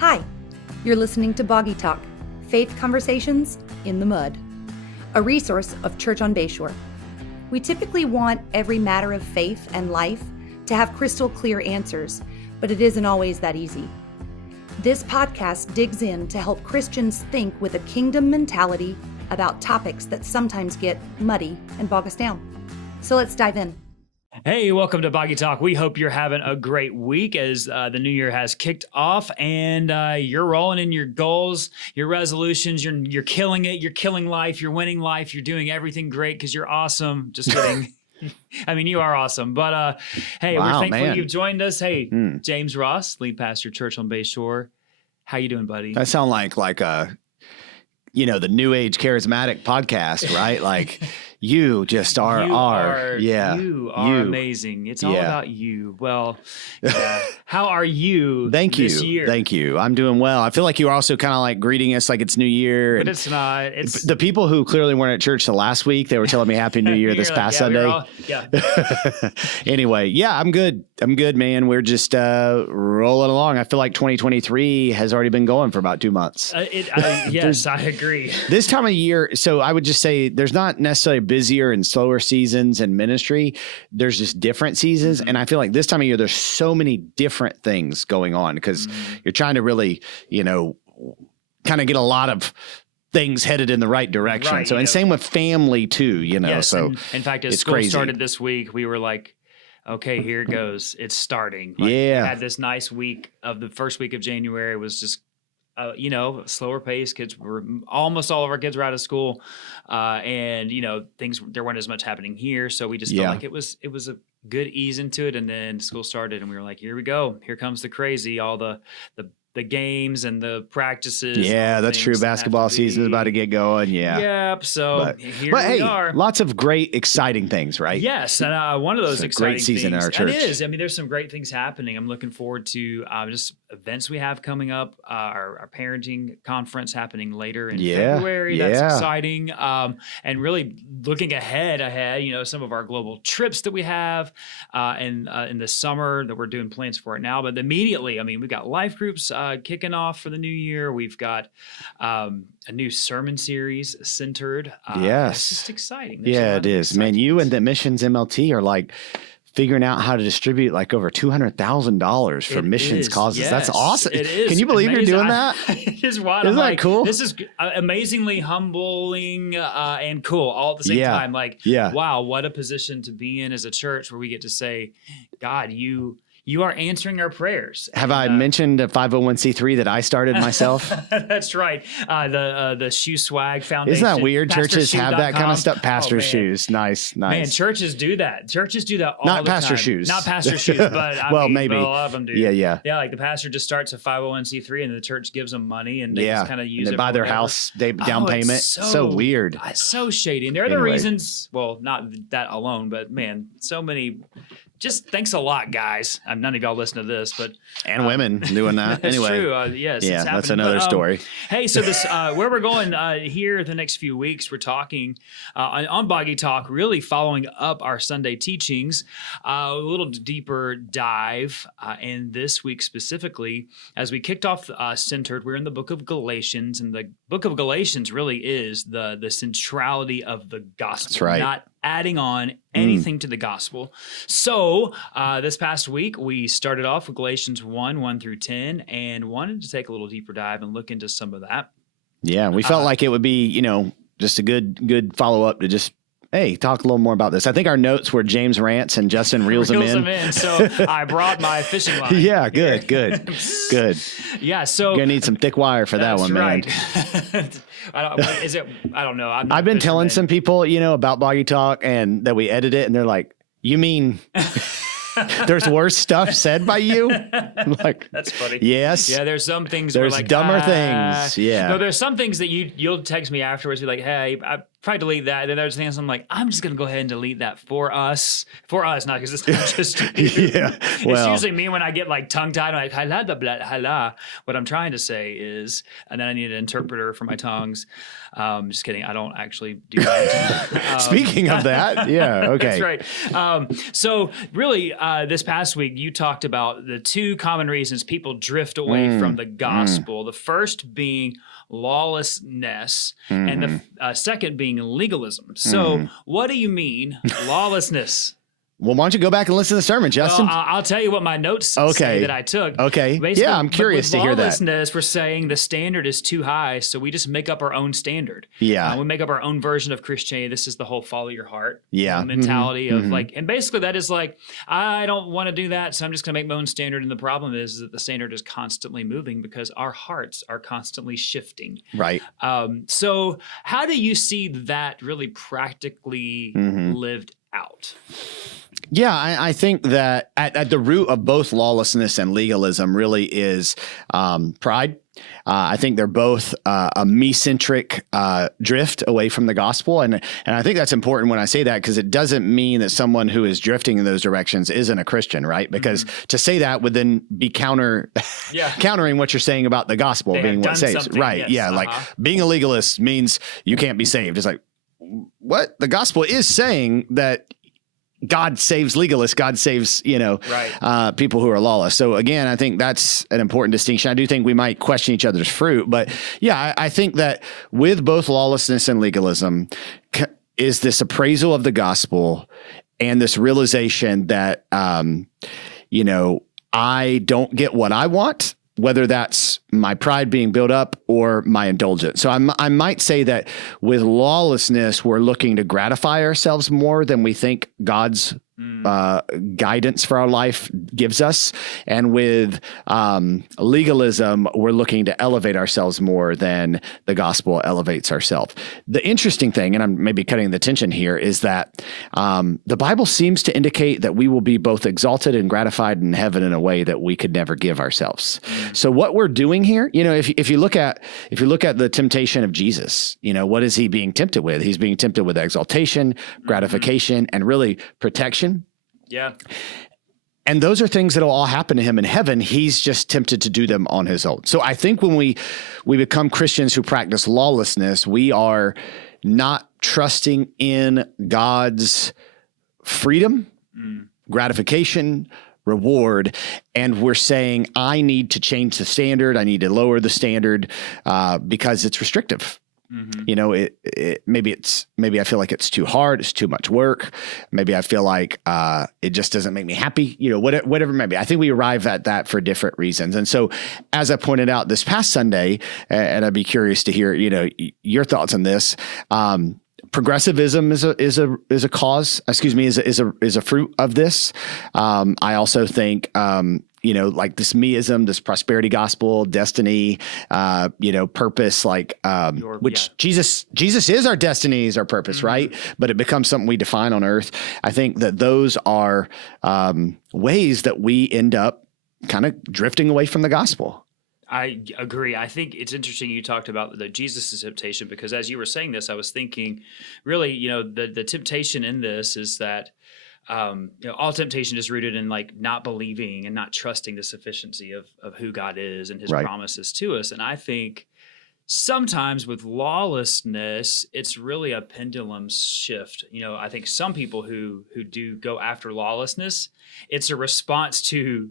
Hi, you're listening to Boggy Talk, Faith Conversations in the Mud, a resource of Church on Bayshore. We typically want every matter of faith and life to have crystal clear answers, but it isn't always that easy. This podcast digs in to help Christians think with a kingdom mentality about topics that sometimes get muddy and bog us down. So let's dive in. Hey, welcome to Boggy Talk. We hope you're having a great week as the new year has kicked off and you're rolling in your goals, your resolutions. You're killing it. You're killing life. You're winning life. You're doing everything great because you're awesome. Just kidding. I mean, you are awesome. But hey, Wow, we're thankful man. you've joined us. Hey, James Ross, lead pastor, Church on Bayshore. How you doing, buddy? That sound like a, the new age charismatic podcast, right? Like you just are, You are you. amazing. It's all about you. Well, yeah. How are you this year? Thank you. I'm doing well. I feel like you were also kind of like greeting us like it's New Year. But it's not. It's the people who clearly weren't at church the last week, they were telling me Happy New Year this past Sunday. Anyway, I'm good. I'm good, man. We're just rolling along. I feel like 2023 has already been going for about 2 months. Yes, I agree. This time of year, so I would just say there's not necessarily busier and slower seasons in ministry. There's just different seasons. And I feel like this time of year, there's so many different things going on because you're trying to really, kind of get a lot of things headed in the right direction. Right, and same with family too, Yes, so in fact, as school started this week, we were like, okay, here it goes. It's starting. We had this nice week of the first week of January was just slower pace. Almost all of our kids were out of school. And there weren't as much happening here. So we just felt like it was a good ease into it. And then school started and we were like, here we go. Here comes the crazy, all the games and the practices. Yeah, that's true. Basketball season is about to get going. Yeah. Yep. So here we are. Lots of great, exciting things, right? Yes. And one of those exciting great season things, in our church. It is. I mean, there's some great things happening. I'm looking forward to just events we have coming up. Our parenting conference happening later in February. That's exciting. And really looking ahead, some of our global trips that we have in the summer that we're doing plans for it now. But immediately, we've got Lifegroups kicking off for the new year. We've got a new sermon series centered. It's just exciting. It is. Man, you and the Missions MLT are like figuring out how to distribute like over $200,000 for missions causes. Yes, that's awesome. It is. Can you believe amazing. you're doing that? It is wild. Isn't that cool? This is amazingly humbling and cool all at the same time. Wow, what a position to be in as a church where we get to say, God, you are answering our prayers. Have I mentioned a 501c3 that I started myself? That's right. The Shoe Swag Foundation. Isn't that weird? Churches have that kind of stuff. Pastor shoes. Nice. Man, churches do that. Churches do that all the time. Not pastor shoes. Not pastor shoes, but maybe. But a lot of them do. Yeah. Yeah, like the pastor just starts a 501c3 and the church gives them money and they just kind of use it. They buy their house, down payment. So weird. It's so shady. And there are the reasons, well, not that alone, but man, so many. Just thanks a lot, guys. None of y'all listen to this, but and women doing that. That's anyway, true. Yes, it's that's another story. Hey, so this where we're going here the next few weeks, we're talking on Boggy Talk, really following up our Sunday teachings, a little deeper dive, and this week specifically, as we kicked off centered, we're in the book of Galatians, and the book of Galatians really is the centrality of the gospel. That's right. Not adding on anything to the gospel. So this past week, we started off with Galatians 1 through 10, and wanted to take a little deeper dive and look into some of that. Yeah, we felt like it would be, just a good follow-up to just, hey, talk a little more about this. I think our notes were James rants and Justin reels them in. So I brought my fishing line. Yeah, good. Yeah, so you're gonna need some thick wire for that one, man. I don't know. I've been telling some people, about Boggy Talk and that we edit it, and they're like, "You mean there's worse stuff said by you?" I'm like, that's funny. Yes. Yeah, there's some things. There's like, dumber things. Yeah. No, there's some things that you'll text me afterwards. Be like, "Hey, probably delete that. And then there's things I'm like, I'm just going to go ahead and delete that for us, not because it's not just you. Yeah. It's usually me when I get like tongue tied. I'm like, hala, da, blah, hala. What I'm trying to say is, and then I need an interpreter for my tongues. Just kidding. I don't actually do that. Speaking of that. Yeah. Okay. That's right. So really, this past week, you talked about the two common reasons people drift away from the gospel. The first being lawlessness, and the second being legalism. So what do you mean lawlessness? Well, why don't you go back and listen to the sermon, Justin? Well, I'll tell you what my notes say that I took. Okay. Basically, yeah, I'm curious to hear that. Lawlessness, we're saying the standard is too high, so we just make up our own standard. Yeah. We make up our own version of Christianity. This is the whole follow your heart mentality of like, and basically that is like, I don't want to do that, so I'm just going to make my own standard. And the problem is that the standard is constantly moving because our hearts are constantly shifting. Right. So how do you see that really practically lived out? Yeah, I think that at the root of both lawlessness and legalism really is pride. I think they're both a me-centric drift away from the gospel. And I think that's important when I say that, because it doesn't mean that someone who is drifting in those directions isn't a Christian, right? Because to say that would then be countering what you're saying about the gospel being what saves. Right. Yes. Yeah. Like being a legalist means you can't be saved. It's like, what? The gospel is saying that God saves legalists. God saves, people who are lawless. So again, I think that's an important distinction. I do think we might question each other's fruit, but yeah, I think that with both lawlessness and legalism is this appraisal of the gospel and this realization that, I don't get what I want, whether that's my pride being built up or my indulgence. So I might say that with lawlessness, we're looking to gratify ourselves more than we think God's guidance for our life gives us. And with legalism, we're looking to elevate ourselves more than the gospel elevates ourselves. The interesting thing, and I'm maybe cutting the tension here, is that the Bible seems to indicate that we will be both exalted and gratified in heaven in a way that we could never give ourselves. So what we're doing here, if you look at the temptation of Jesus, what is he being tempted with? He's being tempted with exaltation, gratification, and really protection. Yeah. And those are things that will all happen to him in heaven. He's just tempted to do them on his own. So I think when we become Christians who practice lawlessness, we are not trusting in God's freedom, gratification, reward, and we're saying, I need to change the standard. I need to lower the standard because it's restrictive. Maybe I feel like it's too hard. It's too much work. Maybe I feel like it just doesn't make me happy. Whatever it may be. I think we arrive at that for different reasons. And so, as I pointed out this past Sunday, and I'd be curious to hear your thoughts on this. Progressivism is a cause. Is a fruit of this. I also think. Like this meism, this prosperity gospel, destiny, purpose, Jesus is our destiny, is our purpose, right? But it becomes something we define on earth. I think that those are ways that we end up kind of drifting away from the gospel. I agree. I think it's interesting you talked about the Jesus' temptation, because as you were saying this, I was thinking really, the temptation in this is that all temptation is rooted in like not believing and not trusting the sufficiency of who God is and his promises to us. And I think sometimes with lawlessness, it's really a pendulum shift. I think some people who do go after lawlessness, it's a response to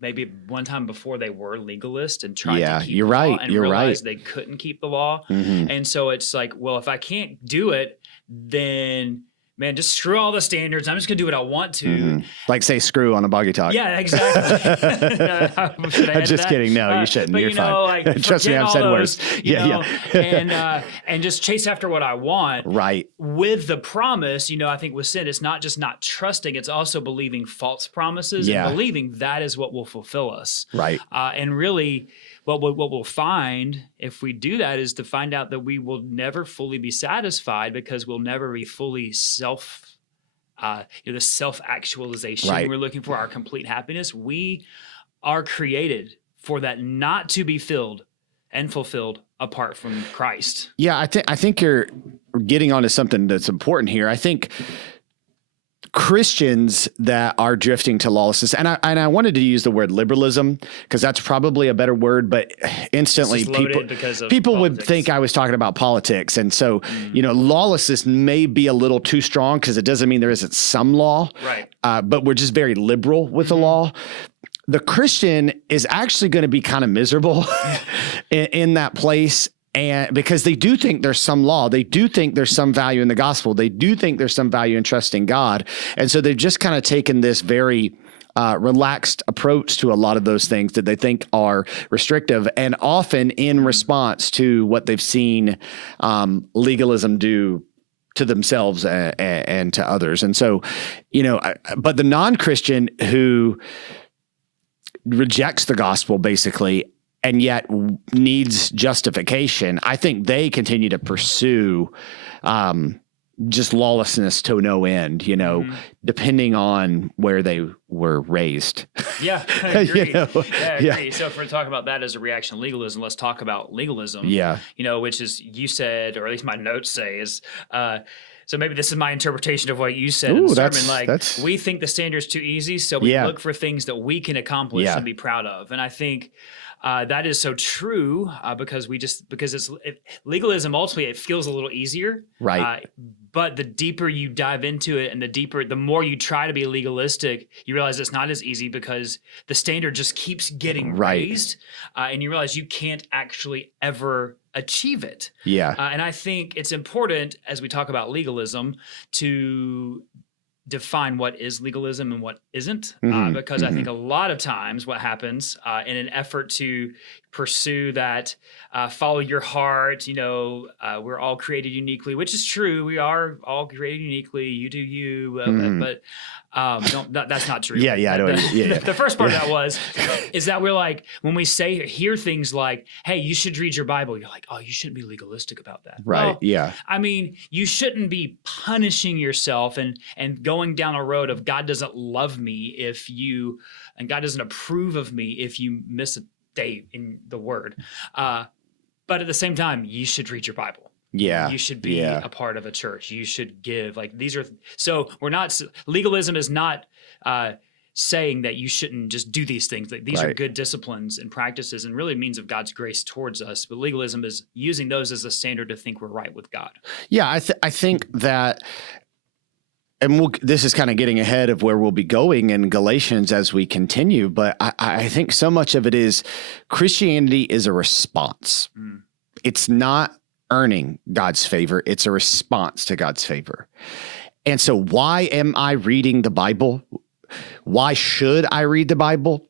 maybe one time before they were legalist and tried to keep the law and realized they couldn't keep the law. And so it's like, well, if I can't do it, then man, just screw all the standards. I'm just going to do what I want to. Like say screw on a Boggy Talk. Yeah, exactly. I'm just kidding. No, you shouldn't. You're fine. Trust me, I've said worse. And just chase after what I want. Right. With the promise, I think with sin, it's not just not trusting, it's also believing false promises and believing that is what will fulfill us. Right. And really, what we'll find if we do that is to find out that we will never fully be satisfied because we'll never be fully the self-actualization we're looking for, our complete happiness. We are created for that not to be filled and fulfilled apart from Christ. Yeah, I think you're getting onto something that's important here. I think Christians that are drifting to lawlessness, and I wanted to use the word liberalism because that's probably a better word, but instantly people would think I was talking about politics. And so, lawlessness may be a little too strong because it doesn't mean there isn't some law, right? But we're just very liberal with the law. The Christian is actually going to be kind of miserable in that place. And because they do think there's some law, they do think there's some value in the gospel, they do think there's some value in trusting God. And so they've just kind of taken this very relaxed approach to a lot of those things that they think are restrictive, and often in response to what they've seen legalism do to themselves and to others. And so, but the non-Christian who rejects the gospel basically, and yet needs justification, I think they continue to pursue just lawlessness to no end, depending on where they were raised. Yeah, I agree. I agree. So if we're talking about that as a reaction to legalism, let's talk about legalism. Yeah. Which is, you said, or at least my notes say, is so maybe this is my interpretation of what you said in the sermon. We think the standard's too easy, so we look for things that we can accomplish and be proud of. And I think that is so true because legalism ultimately, it feels a little easier, right? But the deeper you dive into it, and the more you try to be legalistic, you realize it's not as easy because the standard just keeps getting raised, and you realize you can't actually ever achieve it. Yeah, and I think it's important as we talk about legalism to define what is legalism and what isn't, because I think a lot of times what happens in an effort to pursue that, follow your heart, we're all created uniquely, which is true. We are all created uniquely. You do you, but that's not true. The first part of that is that we're like, when we hear things like, hey, you should read your Bible, you're like, oh, you shouldn't be legalistic about that. Right. Well, yeah. I mean, you shouldn't be punishing yourself and going down a road of God doesn't love me and God doesn't approve of me if you miss a day in the Word. But at the same time, you should read your Bible. Yeah. You should be a part of a church. You should give. Legalism is not saying that you shouldn't just do these things. Like, these are good disciplines and practices and really means of God's grace towards us. But legalism is using those as a standard to think we're right with God. Yeah, I think that, and this is kind of getting ahead of where we'll be going in Galatians as we continue, but I think so much of it is Christianity is a response. It's not earning God's favor. It's a response to God's favor. And so why am I reading the Bible? Why should I read the Bible?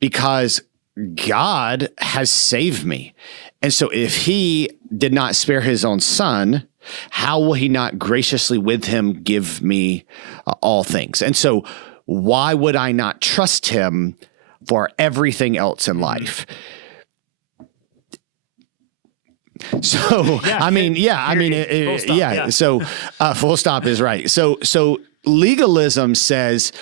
Because God has saved me. And so if he did not spare his own son, how will he not graciously with him give me all things? And so why would I not trust him for everything else in life? So, So full stop is right. So legalism says,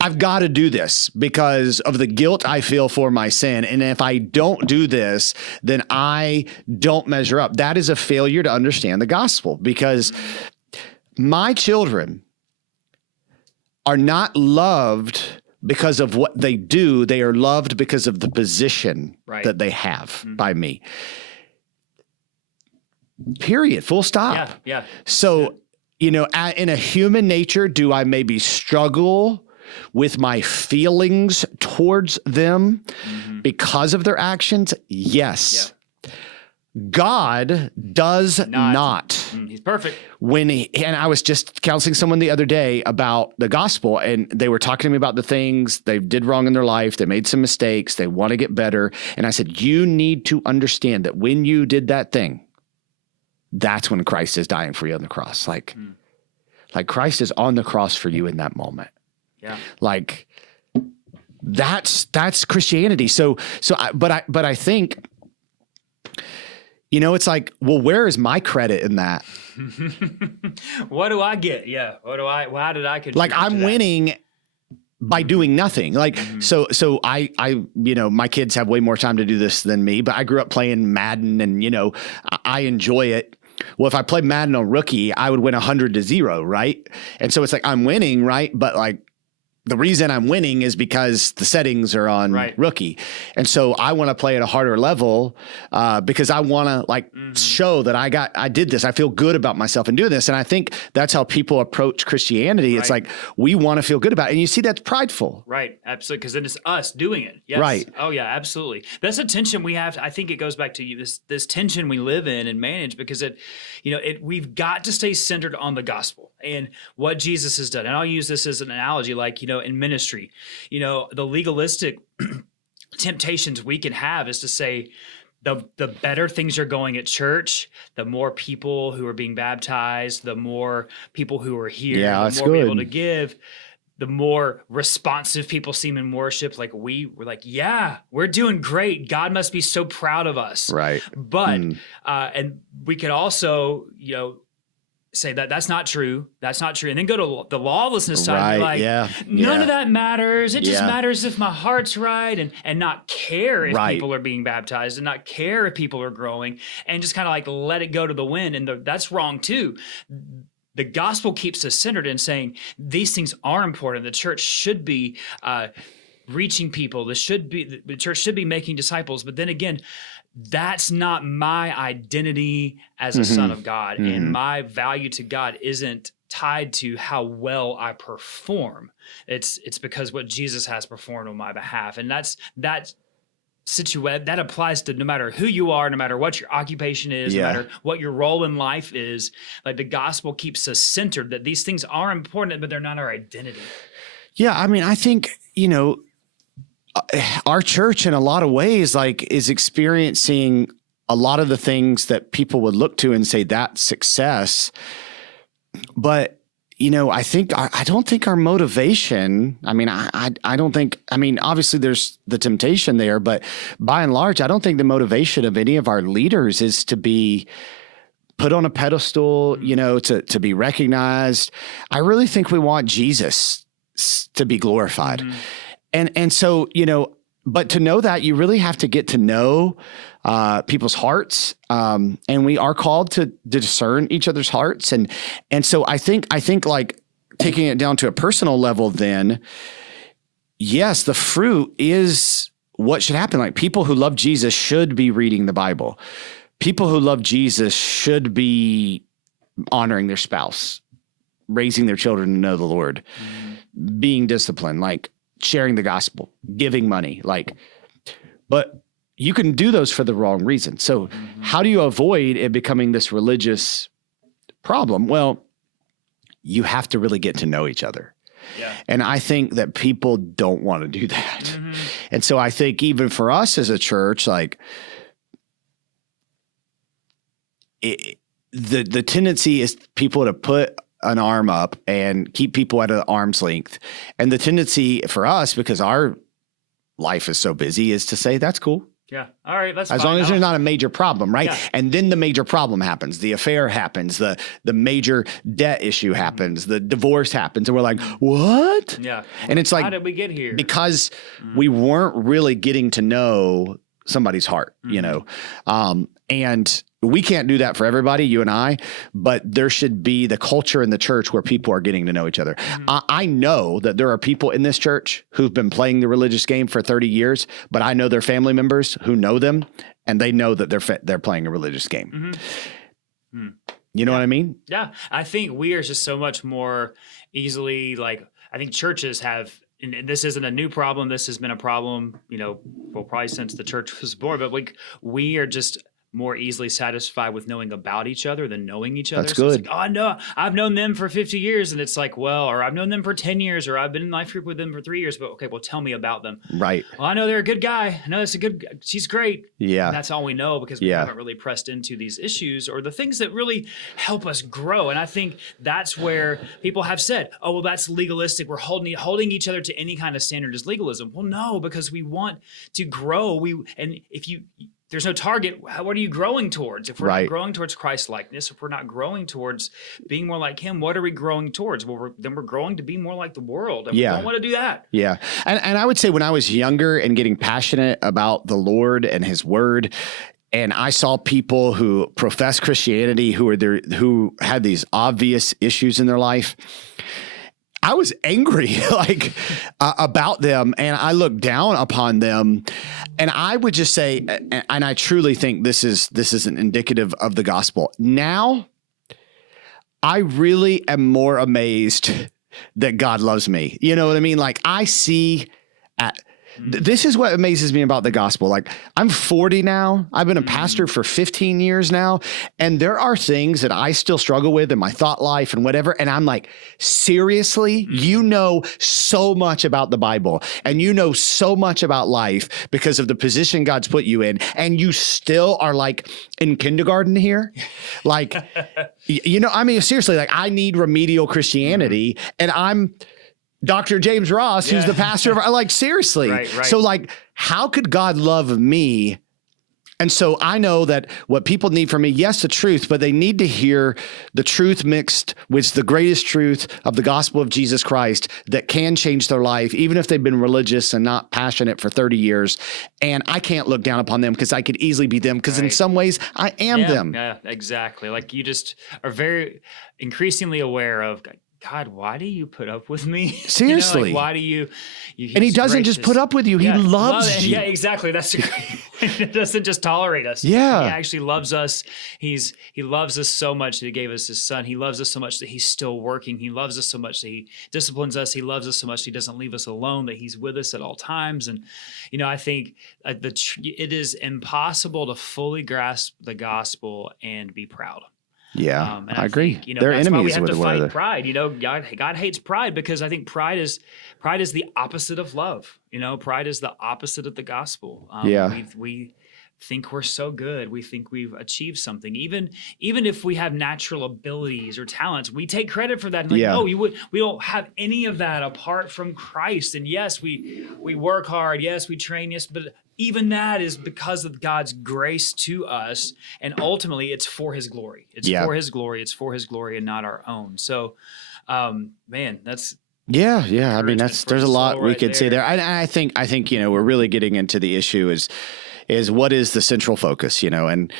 I've got to do this because of the guilt I feel for my sin. And if I don't do this, then I don't measure up. That is a failure to understand the gospel, because my children are not loved because of what they do. They are loved because of the position that they have by me. Period. Full stop. Yeah. So, in a human nature, do I maybe struggle with my feelings towards them because of their actions? Yes. Yeah. God does not. He's perfect. And I was just counseling someone the other day about the gospel, and they were talking to me about the things they did wrong in their life. They made some mistakes. They want to get better. And I said, you need to understand that when you did that thing, that's when Christ is dying for you on the cross. Like Christ is on the cross for you in that moment. Yeah. Like that's Christianity. But I think, it's like, well, where is my credit in that? What do I get? Yeah. How did I contribute? Like, I'm winning by doing nothing. Like, so I, my kids have way more time to do this than me, but I grew up playing Madden and, I enjoy it. Well, if I played Madden on rookie, I would win 100-0. Right. And so it's like, I'm winning. Right. But like, the reason I'm winning is because the settings are on rookie. And so I want to play at a harder level because I want to show that I did this. I feel good about myself and doing this. And I think that's how people approach Christianity. Right. It's like, we want to feel good about it. And you see, that's prideful. Right. Absolutely. Because then it's us doing it. Yes. Right. Oh yeah, absolutely. That's a tension we have. I think it goes back to this tension we live in and manage because we've got to stay centered on the gospel and what Jesus has done. And I'll use this as an analogy, like, in ministry, the legalistic temptations we can have is to say the better things are going at church, the more people who are being baptized, the more people who are here, the more we're able to give, the more responsive people seem in worship. Like we're like, yeah, we're doing great. God must be so proud of us. Right. But, and we could also, say that's not true. That's not true. And then go to the lawlessness side. Right. Like, none of that matters. It just matters if my heart's right and not care if people are being baptized and not care if people are growing and just kind of like let it go to the wind. And that's wrong too. The gospel keeps us centered in saying these things are important. The church should be reaching people. The church should be making disciples. But then again, that's not my identity as a son of God. And my value to God isn't tied to how well I perform. It's because what Jesus has performed on my behalf. And that applies to no matter who you are, no matter what your occupation is, no matter what your role in life is. Like the gospel keeps us centered that these things are important, but they're not our identity. Yeah. I mean, I think, our church in a lot of ways is experiencing a lot of the things that people would look to and say that's success. But, I don't think our motivation, obviously there's the temptation there, but by and large, I don't think the motivation of any of our leaders is to be put on a pedestal, to be recognized. I really think we want Jesus to be glorified. And so, but to know that, you really have to get to know people's hearts. And we are called to discern each other's hearts. And so I think like taking it down to a personal level, then yes, the fruit is what should happen. Like people who love Jesus should be reading the Bible. People who love Jesus should be honoring their spouse, raising their children to know the Lord, being disciplined, like sharing the gospel, giving money, but you can do those for the wrong reason. So how do you avoid it becoming this religious problem? Well, you have to really get to know each other. Yeah. And I think that people don't want to do that. And so I think even for us as a church, the tendency is people to put an arm up and keep people at an arm's length. And the tendency for us, because our life is so busy, is to say, that's cool. Yeah. All right. That's as fine. long as there's not a major problem, right? Yeah. And then the major problem happens. The affair happens. The major debt issue happens. The divorce happens. And we're like, what? Yeah. And it's like, how did we get here? Because we weren't really getting to know somebody's heart, and we can't do that for everybody, you and I, but there should be the culture in the church where people are getting to know each other. I know that there are people in this church who've been playing the religious game for 30 years, but I know their family members who know them, and they know that they're playing a religious game. You know what I mean? Yeah. I think we are just so much more easily, I think churches have, and this isn't a new problem. This has been a problem, probably since the church was born, but we are just more easily satisfied with knowing about each other than knowing each other. That's good. It's like, no, I've known them for 50 years. And it's like, well, or I've known them for 10 years, or I've been in life group with them for 3 years, but okay, well, tell me about them. Right. Well, I know they're a good guy. I know she's great. Yeah. And that's all we know because we haven't really pressed into these issues or the things that really help us grow. And I think that's where people have said, oh, well, that's legalistic. We're holding each other to any kind of standard is legalism. Well, no, because we want to grow. there's no target, what are you growing towards? If we're not growing towards Christ-likeness, if we're not growing towards being more like him, what are we growing towards? Well, then we're growing to be more like the world. And we don't want to do that. Yeah. And I would say when I was younger and getting passionate about the Lord and his word, and I saw people who profess Christianity who had these obvious issues in their life, I was angry about them, and I looked down upon them, and I would just say, and I truly think this is an indicative of the gospel. Now, I really am more amazed that God loves me. You know what I mean? Like I see this is what amazes me about the gospel. Like I'm 40 now. I've been a pastor for 15 years now. And there are things that I still struggle with in my thought life and whatever. And I'm like, seriously, you know so much about the Bible and you know so much about life because of the position God's put you in. And you still are like in kindergarten here. Like, you know, I mean, seriously, like I need remedial Christianity and I'm Dr. James Ross, who's the pastor of, like, seriously. Right. So like, how could God love me? And so I know that what people need from me, yes, the truth, but they need to hear the truth mixed with the greatest truth of the gospel of Jesus Christ that can change their life, even if they've been religious and not passionate for 30 years. And I can't look down upon them because I could easily be them because in some ways I am them. Yeah, exactly. Like you just are very increasingly aware of God, why do you put up with me? Seriously. You know, like, why do you and he doesn't just put up with you. He loves you. Yeah, exactly. That's a great point. He doesn't just tolerate us. Yeah. He actually loves us. He loves us so much that he gave us his son. He loves us so much that he's still working. He loves us so much that he disciplines us. He loves us so much that he doesn't leave us alone, that he's with us at all times. And, you know, I think it is impossible to fully grasp the gospel and be proud. Yeah, I agree. Think, you know, they're that's enemies why we have with to one fight another. pride. You know, God hates pride because I think pride is the opposite of love. You know, pride is the opposite of the gospel. We think we're so good. We think we've achieved something. Even if we have natural abilities or talents, we take credit for that. And no, we don't have any of that apart from Christ. And yes, we work hard. Yes, we train. Yes, but even that is because of God's grace to us. And ultimately, it's for his glory. It's for his glory. It's for his glory and not our own. So, man, that's... Yeah. I mean, there's a lot we could say there. I think, you know, we're really getting into the issue is what is the central focus, you know, and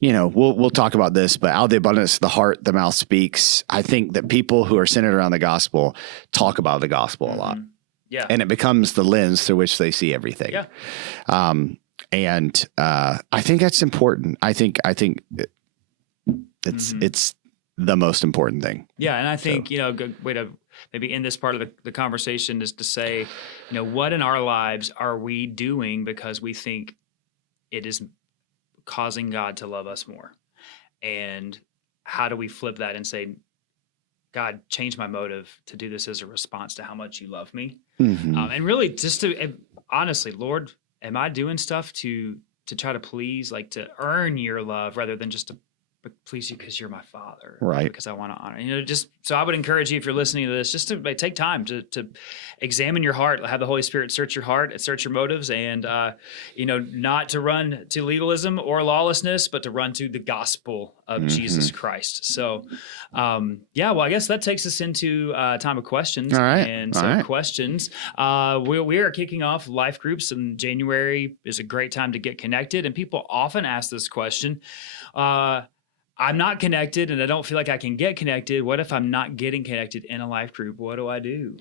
you know, we'll talk about this, but out of the abundance of the heart, the mouth speaks. I think that people who are centered around the gospel talk about the gospel a lot. Yeah. And it becomes the lens through which they see everything. Yeah. And I think that's important. I think it's the most important thing. Yeah. And I think, you know, a good way to maybe end this part of the conversation is to say, you know, what in our lives are we doing because we think it is causing God to love us more? And how do we flip that and say, God, change my motive to do this as a response to how much you love me? Mm-hmm. And really just to, honestly, Lord, am I doing stuff to try to please, like to earn your love rather than just to please you because you're my father, right? Because I want to honor, you know, just, so I would encourage you, if you're listening to this, just to take time to examine your heart, have the Holy Spirit search your heart, search your motives, and, you know, not to run to legalism or lawlessness, but to run to the gospel of Jesus Christ. So, well, I guess that takes us into time of questions. All right. And so questions, we are kicking off life groups, and January is a great time to get connected. And people often ask this question, I'm not connected and I don't feel like I can get connected. What if I'm not getting connected in a life group? What do I do?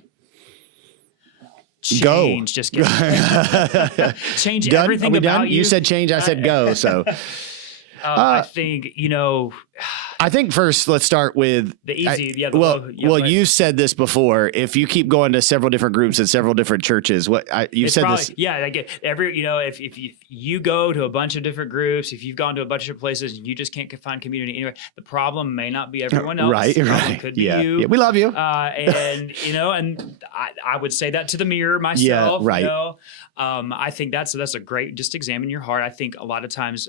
Change. Go. Just kidding. Change everything about you. You said change. I said go. So I think, you know, I think first let's start with the easy. You said this before. If you keep going to several different groups at several different churches, this. Yeah, I get you know, if you go to a bunch of different groups, if you've gone to a bunch of places and you just can't find community anyway, the problem may not be everyone else. Right. It could be you. Yeah, we love you. And you know, and I would say that to the mirror myself. Yeah, right. You know? I think that's a great. Just examine your heart. I think a lot of times,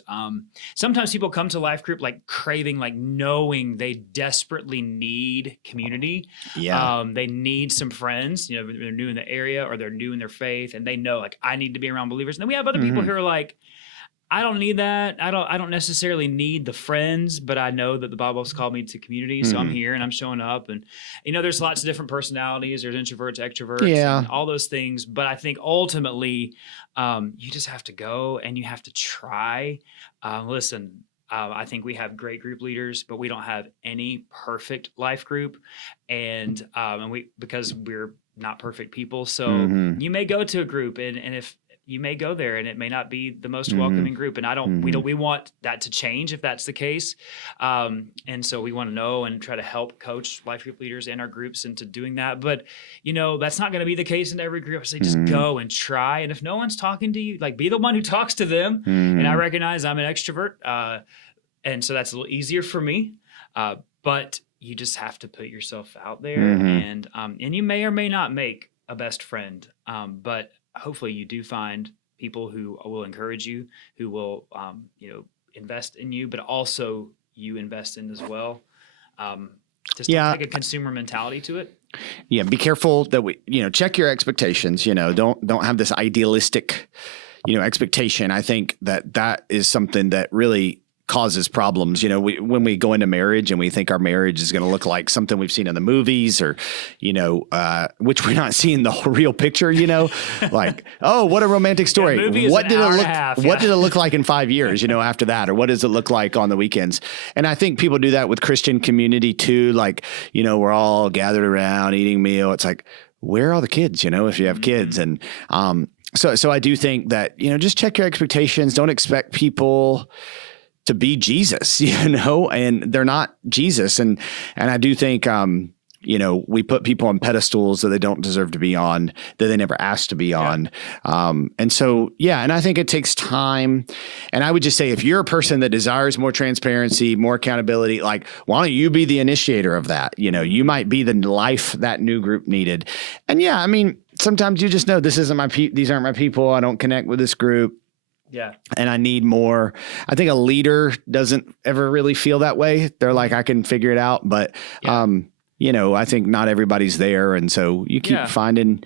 sometimes people come to life group like craving like no knowing they desperately need community. Yeah. They need some friends, they're new in the area or they're new in their faith, and they know, like, I need to be around believers. And then we have other people who are like, I don't need that. I don't necessarily need the friends, but I know that the Bible's called me to community, so I'm here and I'm showing up. And there's lots of different personalities. There's introverts, extroverts, and all those things. But I think ultimately, you just have to go and you have to try. Listen, I think we have great group leaders, but we don't have any perfect life group, and because we're not perfect people. So you may go to a group, and if you may go there and it may not be the most welcoming group. And we want that to change if that's the case. And so we want to know and try to help coach life group leaders in our groups into doing that. But, that's not going to be the case in every group. I say, just go and try. And if no one's talking to you, like, be the one who talks to them. And I recognize I'm an extrovert. And so that's a little easier for me. But you just have to put yourself out there, and you may or may not make a best friend. But hopefully you do find people who will encourage you, who will, invest in you, but also you invest in as well. Just don't take a consumer mentality to it. Yeah. Be careful that check your expectations, don't have this idealistic, expectation. I think that is something that really causes problems. When we go into marriage and we think our marriage is going to look like something we've seen in the movies, or, which we're not seeing the real picture, like, oh, what a romantic story. What did it look like in 5 years, after that? Or what does it look like on the weekends? And I think people do that with Christian community too. Like, we're all gathered around eating meal. It's like, where are all the kids, if you have kids? And, so I do think that, just check your expectations. Don't expect people to be Jesus, and they're not Jesus. And I do think, we put people on pedestals that they don't deserve to be on, that they never asked to be on. And so, and I think it takes time. And I would just say, if you're a person that desires more transparency, more accountability, like, why don't you be the initiator of that? You might be the life that new group needed. And sometimes you just know, these aren't my people. I don't connect with this group. Yeah. And I need more. I think a leader doesn't ever really feel that way. They're like, I can figure it out. But, I think not everybody's there. And so you keep finding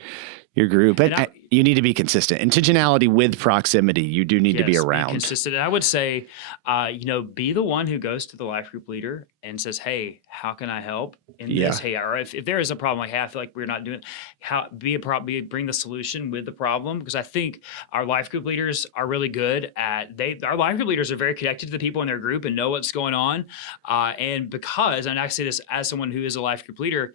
your group. And you need to be consistent. Intentionality with proximity. You do need to be around. Be consistent. And I would say, be the one who goes to the life group leader and says, hey, how can I help in this? Hey, or if there is a problem, like, hey, I feel like we're not doing bring the solution with the problem. Because I think our life group leaders are really good our life group leaders are very connected to the people in their group and know what's going on. And I say this as someone who is a life group leader,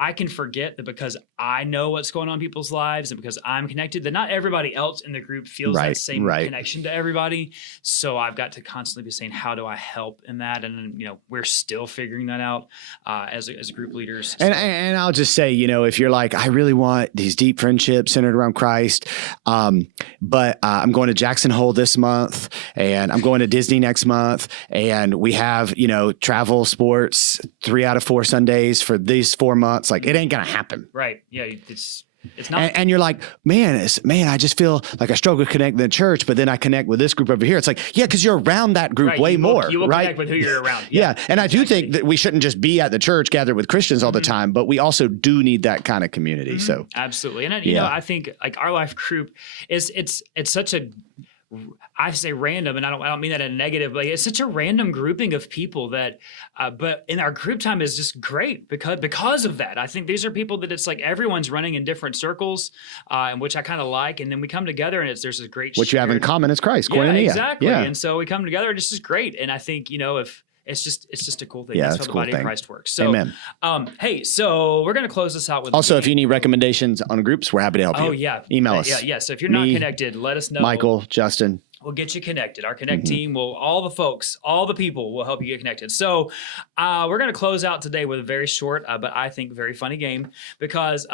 I can forget that because I know what's going on in people's lives and because I'm connected, that not everybody else in the group feels that same connection to everybody. So I've got to constantly be saying, how do I help in that? And we're still figuring that out as group leaders. And I'll just say, if you're like, I really want these deep friendships centered around Christ, but I'm going to Jackson Hole this month, and I'm going to Disney next month, and we have, travel sports 3 out of 4 Sundays for these 4 months. Like, it ain't going to happen. Right. Yeah. It's not. And you're like, man, I just feel like I struggle to connect in the church, but then I connect with this group over here. It's like, because you're around that group way more. You will connect with who you're around. Yeah. And I do think that we shouldn't just be at the church gathered with Christians all the time, but we also do need that kind of community. So absolutely. And I think, like, our life group it's such a, I say random, and I don't mean that in a negative. Like, it's such a random grouping of people that, but in our group time is just great because of that. I think these are people that it's like everyone's running in different circles, and which I kind of like. And then we come together, and there's a great what you have in common is Christ. Yeah, exactly. Yeah. And so we come together, and it's just great. And I think if it's just a cool thing. Yeah, that's how the body of Christ works. So, amen. Hey, so we're going to close this out with also, if you need recommendations on groups, we're happy to help you. Oh yeah, email us. Yeah. So if you're not connected, let us know. Michael, Justin. We'll get you connected. Our Connect team all the people will help you get connected. So we're going to close out today with a very short, but I think very funny game, because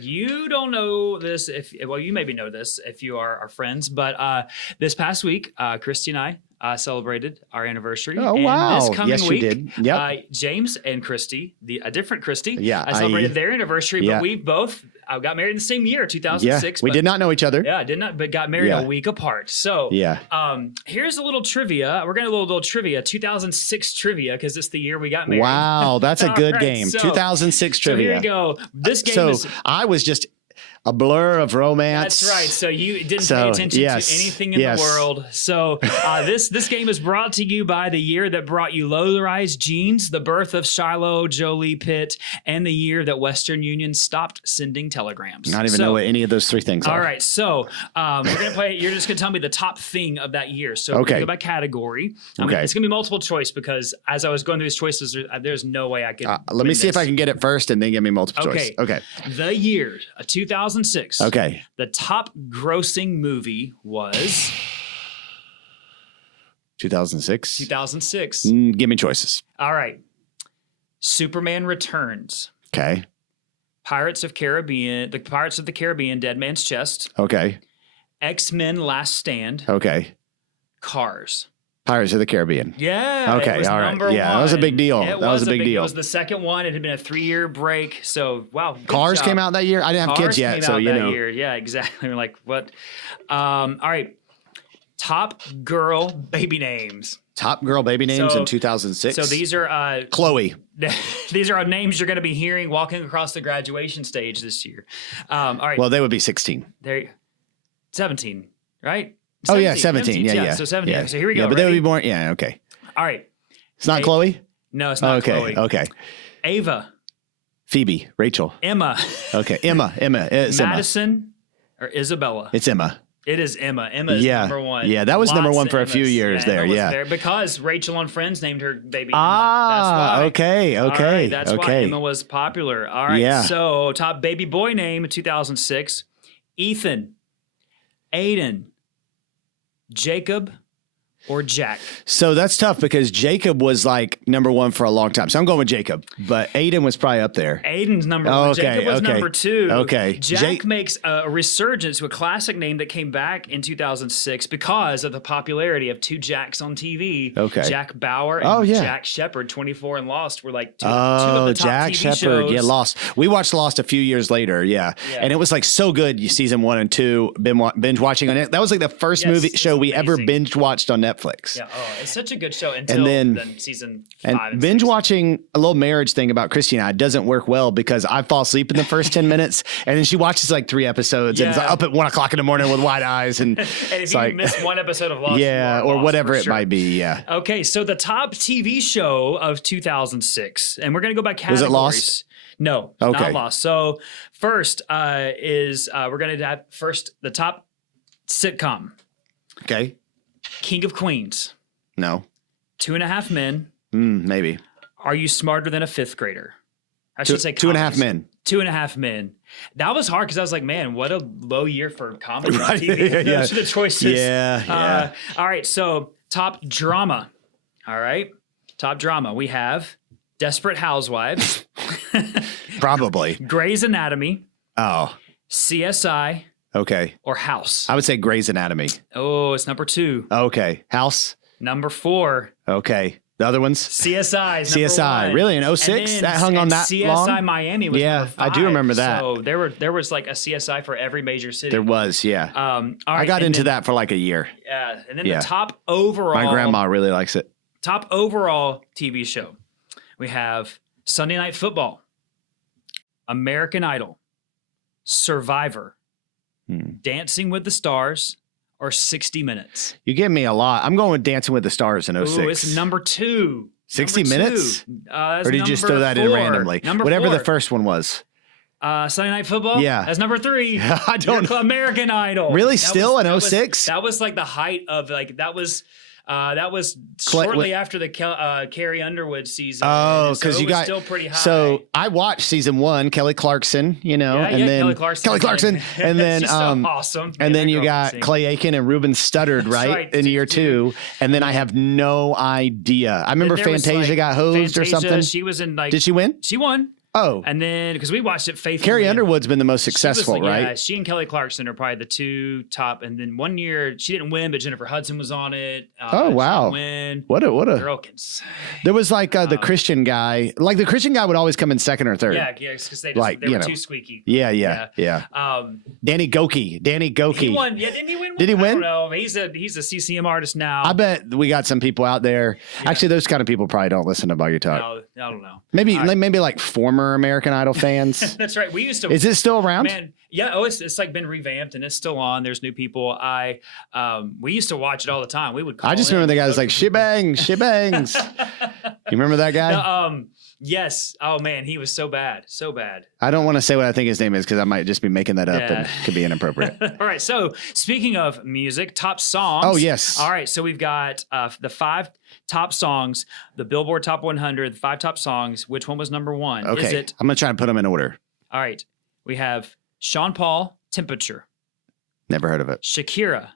you don't know this you maybe know this if you are our friends, but this past week, Christy and I celebrated our anniversary. Oh, and wow. This coming Yes, week, you did. Yep. James and Christy, a different Christy, Yeah, celebrated their anniversary, but we both got married in the same year, 2006. Yeah, we did not know each other. Yeah, did not, but got married a week apart. So here's a little trivia. We're going to do a little trivia, 2006 trivia, because it's the year we got married. Wow, that's a good game. 2006 trivia. So here you go. This game is... I was just a blur of romance. That's right. So you didn't pay attention to anything in the world. So this game is brought to you by the year that brought you low-rise jeans, the birth of Shiloh Jolie Pitt, and the year that Western Union stopped sending telegrams. Not even know what any of those three things are. All right. So we're going to play. You're just going to tell me the top thing of that year. So we're going to go by category. It's going to be multiple choice because as I was going through these choices, there's no way I could. Let me see if I can get it first and then give me multiple choice. Okay. The year, 2006. Okay. The top grossing movie was 2006. 2006. Give me choices. All right. Superman Returns. Okay. Pirates of the Caribbean, Dead Man's Chest. Okay. X-Men Last Stand. Okay. Cars. Pirates of the Caribbean. Yeah. Okay. All right. Yeah, that was a big deal. That was a big deal. It was the second one. It had been a 3-year break. So, wow. Cars came out that year? I didn't have kids yet, so you know. That year. Yeah, exactly. We're like, what? All right. Top girl baby names. Top girl baby names in 2006. So these are Chloe. These are names you're going to be hearing walking across the graduation stage this year. All right. Well, they would be 16. 17, right? 17. Yeah. So 17. Yeah. So here we go. Yeah, but they would be born. Yeah. Okay. All right. It's not Chloe? No, it's not Chloe. Okay. Ava. Phoebe. Rachel. Emma. Okay. Emma. It's Madison or Isabella. It's Emma. It is Emma. Emma is number one. Yeah, that was number one for a few years there. Yeah. Because Rachel on Friends named her baby Emma. That's why. Okay. All right, that's why Emma was popular. All right. Yeah. So top baby boy name in 2006, Ethan, Aiden, Jacob, or Jack. So that's tough because Jacob was like number one for a long time. So I'm going with Jacob, but Aiden was probably up there. Aiden's number one. Jacob was number 2. Okay. Jack makes a resurgence to a classic name that came back in 2006 because of the popularity of 2 Jacks on TV. Okay. Jack Bauer and Jack Shepard, 24 and Lost were like two of the top Jack TV Shepard. shows. Yeah, Lost. We watched Lost a few years later. Yeah. And it was like so good. Season 1 and 2, binge watching on it. That was like the first show we ever binge watched on Netflix. Yeah. Oh, it's such a good show until then season 5 and binge 6. watching a little marriage thing about Christy and I doesn't work well because I fall asleep in the first 10 minutes and then she watches like 3 episodes and it's like up at 1 o'clock in the morning with wide eyes. And if you miss one episode of Lost, or whatever it might be. Yeah. Okay. So the top TV show of 2006, and we're going to go by categories. Was it Lost? No, not Lost. So first is we're going to have the top sitcom. Okay. King of Queens. No. 2.5 Men. Maybe. Are You Smarter Than a Fifth Grader? I should say 2.5 Men. 2.5 Men. That was hard because I was like, man, what a low year for comedy on Right. TV. Those are the choices. Yeah. All right. So top drama. All right. Top drama. We have Desperate Housewives. Probably. Grey's Anatomy. Oh. CSI. Okay. Or House. I would say Grey's Anatomy. Oh, it's number 2. Okay. House. Number 4. Okay. The other ones? CSI. CSI. Really? In 06? That hung on that CSI long? CSI Miami was number 5. I do remember that. So there was like a CSI for every major city. There was, yeah. All right, I got into that for like a year. Yeah. And then the top overall. My grandma really likes it. Top overall TV show. We have Sunday Night Football, American Idol, Survivor, Dancing with the Stars, or 60 Minutes. You give me a lot. I'm going with Dancing with the Stars in 06. Ooh, it's number 2. 60 Minutes? Or did you just throw that in randomly? Whatever the first one was. Sunday Night Football? Yeah. That's number 3. I don't know. American Idol. Really? Still in 06? That was like the height of that was shortly after the Carrie Underwood season. Oh, because you got still pretty high. So I watched season 1, Kelly Clarkson, and then Kelly Clarkson, and then she's so awesome. And then you got Clay Aiken and Ruben Studdard, right, in year 2, and then I have no idea. I remember Fantasia got hosed or something. She was in Did she win? She won. Oh. And then, because we watched it faithfully. Carrie Underwood's been the most successful, right? Yeah, she and Kelly Clarkson are probably the two top. And then one year, she didn't win, but Jennifer Hudson was on it. Oh, wow. Win. What a. Girl can sing. There was like the Christian guy. Like the Christian guy would always come in second or third. Yeah, because they were too squeaky. Yeah. Danny Goki. He won. Yeah, didn't he win? Did he win? I don't know. He's a CCM artist now. I bet we got some people out there. Yeah. Actually, those kind of people probably don't listen to Boggy Talk. No, I don't know. Maybe like former American Idol fans. That's right. We used to. Is it still around? Man, yeah. Oh, it's like been revamped and it's still on. There's new people. We used to watch it all the time. We would. Call I just remember the guy was like shebangs. You remember that guy? Yes. Oh man, he was so bad. I don't want to say what I think his name is because I might just be making that up and it could be inappropriate. All right. So speaking of music, top songs. Oh yes. All right. So we've got the 5 top songs, the Billboard Top 100, the 5 top songs. Which one was number 1? Okay. Is it? I'm gonna try and put them in order. All right. We have Sean Paul, Temperature. Never heard of it. Shakira,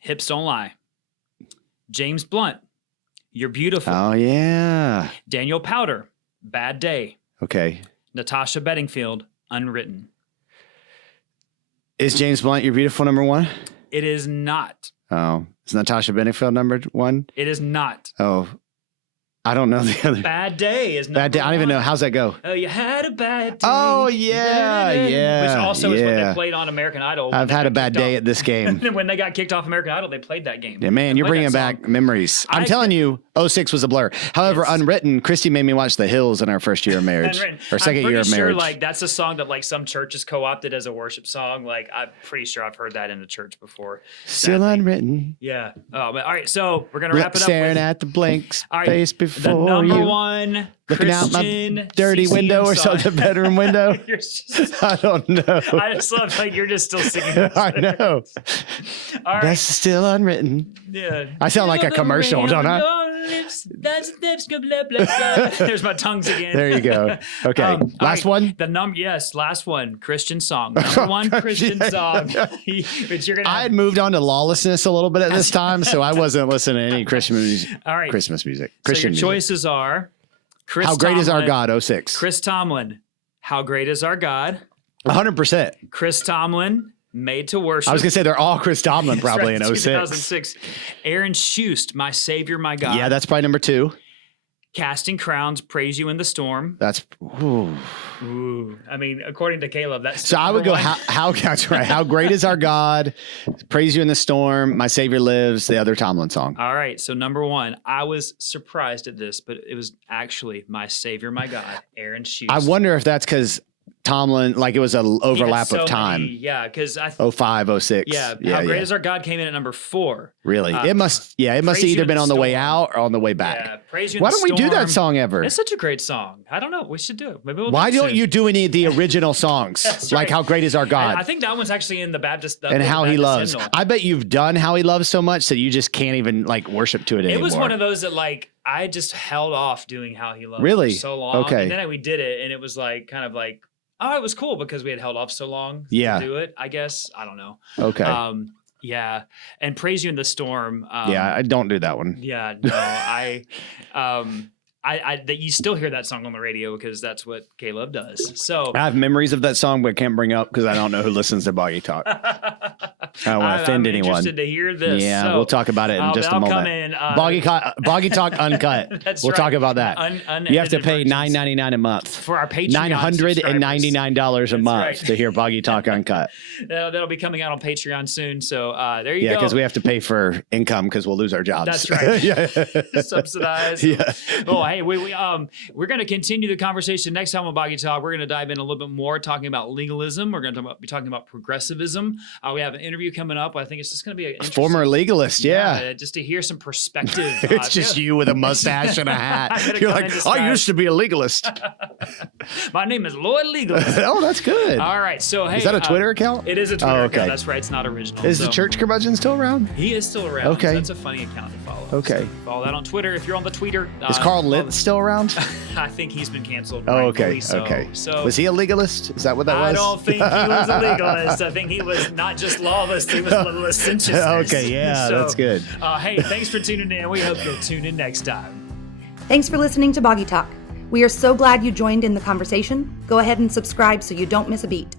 Hips Don't Lie. James Blunt, You're Beautiful. Oh yeah. Daniel Powder, Bad Day. Okay. Natasha Bedingfield, Unwritten. Is James Blunt You're Beautiful number 1? It is not. Oh. Is Natasha Bedingfield number 1? It is not. Oh. I don't know the other. Bad Day is number Bad Day. I don't even know. How's that go? Oh, you had a bad day. Oh, yeah. Which also is what they played on American Idol. I've had a bad day at this game. When they got kicked off American Idol, they played that game. Yeah, man, you're bringing back memories. I'm telling you, 06 was a blur. However, Unwritten, Christy made me watch The Hills in our first year of marriage. Or second year of marriage. Like that's a song that like some churches co-opted as a worship song. Like I'm pretty sure I've heard that in a church before. Still Unwritten. Yeah. Oh, but all right. So we're gonna wrap it up. Staring at the blank space before the number you. One looking out my dirty window or something, bedroom window. I don't know. I just love like you're just still singing. I know. All right. That's still unwritten. Yeah. I sound like a commercial, don't I? There's my tongues again. There you go. Okay. Last one? Last one. Christian song. Number 1 Christian song. But you're gonna I had moved on to lawlessness a little bit at this time, so I wasn't listening to any Christian music. All right. Christmas music. Christian music. Choices are How Great Is Our God, 06. Chris Tomlin, How Great Is Our God. 100%. Chris Tomlin, Made to Worship. I was going to say they're all Chris Tomlin probably in 06. 2006. Aaron Schust, My Savior, My God. Yeah, that's probably number 2. Casting Crowns, Praise You in the Storm. That's ooh. I mean, according to Caleb, that's so I would go that's right. How Great Is Our God, Praise You in the Storm, My Savior Lives, the other Tomlin song. All right, so number 1, I was surprised at this, but it was actually My Savior, My God, Aaron Schust. I wonder if that's because Tomlin, like it was an overlap of time. Yeah, because 05, 06. Yeah, How Great Is Our God came in at number 4. Really? It must have either been on the way out or on the way back. Yeah, Praise You. Why don't we do that song ever? It's such a great song. I don't know. We should do it. Maybe we'll. Why don't you do any of the original songs? Like How Great Is Our God? I think that one's actually in the Baptist. And How He Loves. I bet you've done How He Loves so much that you just can't even like worship to it anymore. It was one of those that like I just held off doing How He Loves really for so long. Okay. And then we did it, and it was like kind of like. Oh, it was cool because we had held off so long to do it, I guess. I don't know. Okay. Yeah. And Praise You in the Storm. Yeah, I don't do that one. Yeah, no, that you still hear that song on the radio because that's what Caleb does. So I have memories of that song, but I can't bring up because I don't know who listens to Boggy Talk. I don't want to offend anyone. I'm interested to hear this. Yeah, so, we'll talk about it in just a moment. Come in, Boggy Talk Uncut. We'll talk about that. You have to pay $9.99 a month for our Patreon. $999 a month to hear Boggy Talk Uncut. That'll be coming out on Patreon soon. So there you go. Yeah, because we have to pay for income because we'll lose our jobs. That's right. Yeah. Subsidized. Yeah. Oh, hey, we're going to continue the conversation next time on Boggy Talk. We're going to dive in a little bit more talking about legalism. We're going to be talking about progressivism. We have an interview coming up. I think it's just going to be a former legalist. Yeah. Just to hear some perspective. It's just you with a mustache and a hat. You're like, I used to be a legalist. My name is Lloyd Legalist. Oh, that's good. All right. So, hey. Is that a Twitter account? It is a Twitter account. That's right. It's not original. Is the church curmudgeon still around? He is still around. Okay. So that's a funny account to follow. Okay. So follow that on Twitter. If you're on the tweeter. Is Carl Litt still around? I think he's been canceled. Oh, okay. So. Okay. So was he a legalist? Is that what that was? I don't think he was a legalist. I think he was not just lawless, he was licentiousness. Okay, yeah, that's good. Hey, thanks for tuning in. We hope you'll tune in next time. Thanks for listening to Boggy Talk. We are so glad you joined in the conversation. Go ahead and subscribe so you don't miss a beat.